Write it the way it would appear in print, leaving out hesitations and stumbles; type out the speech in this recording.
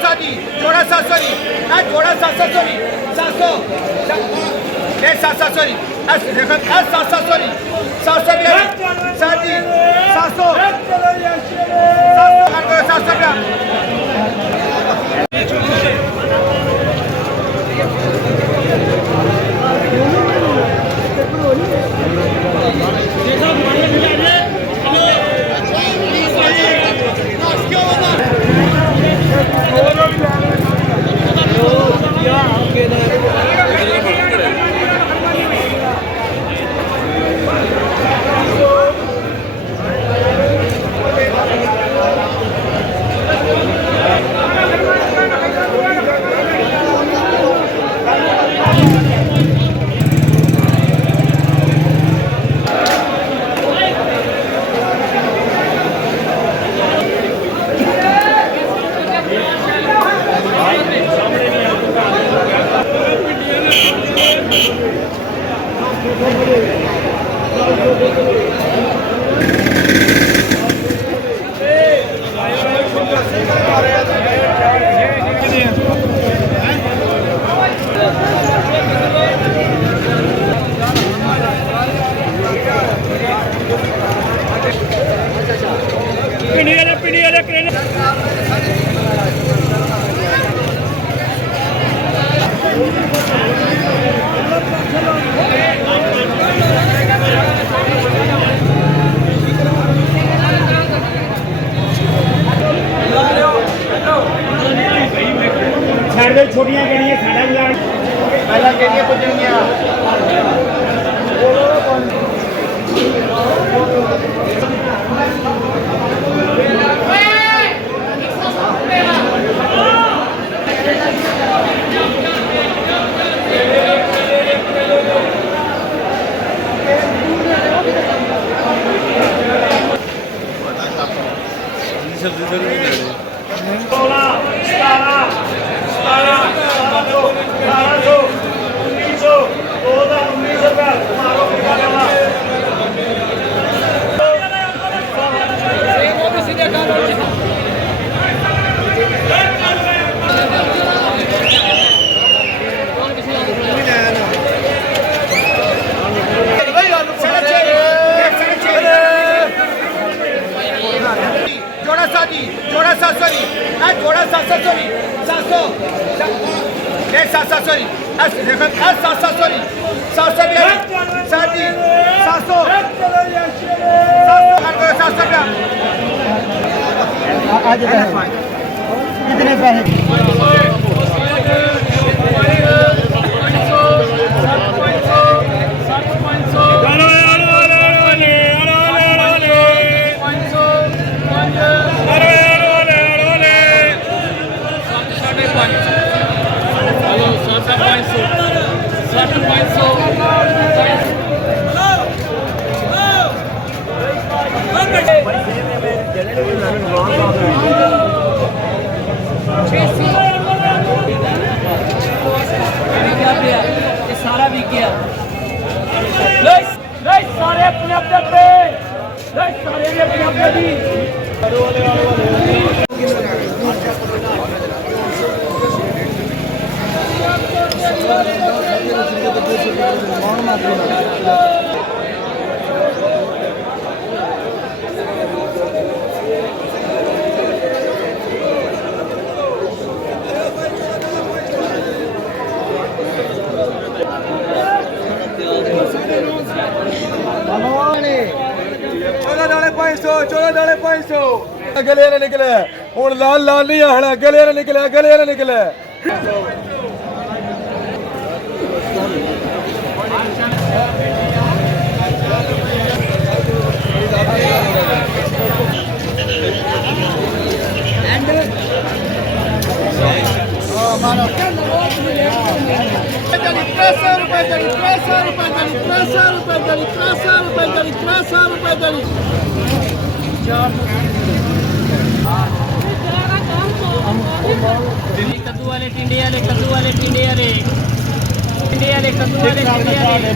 700 जी, जोड़ा 700 जी, जोड़ा 700 जी, 700, ये 700 जी, देखो 700 जी, 700 रुपया, 7 जी, 700, 700 रुपया। छोटियां केड़ियां साडा गुजारा पहला केड़ियां पुजणगियां जोड़ा 700 जी, जोड़ा 700 जी, 700, ये 700 जी, देखो 700 जी, 700 रुपया, 7 जी, 700, 700 रुपया। कितने पैसे सारा बिक गया सारे अपने अपने सारे अपने अपने भी गले निकले हूं लाल लाल नहीं आना गले निकले कद्दू वाले टिंडे वाले कद्दू वाले टिंडे वाले कद्दू वाले टिंडे वाले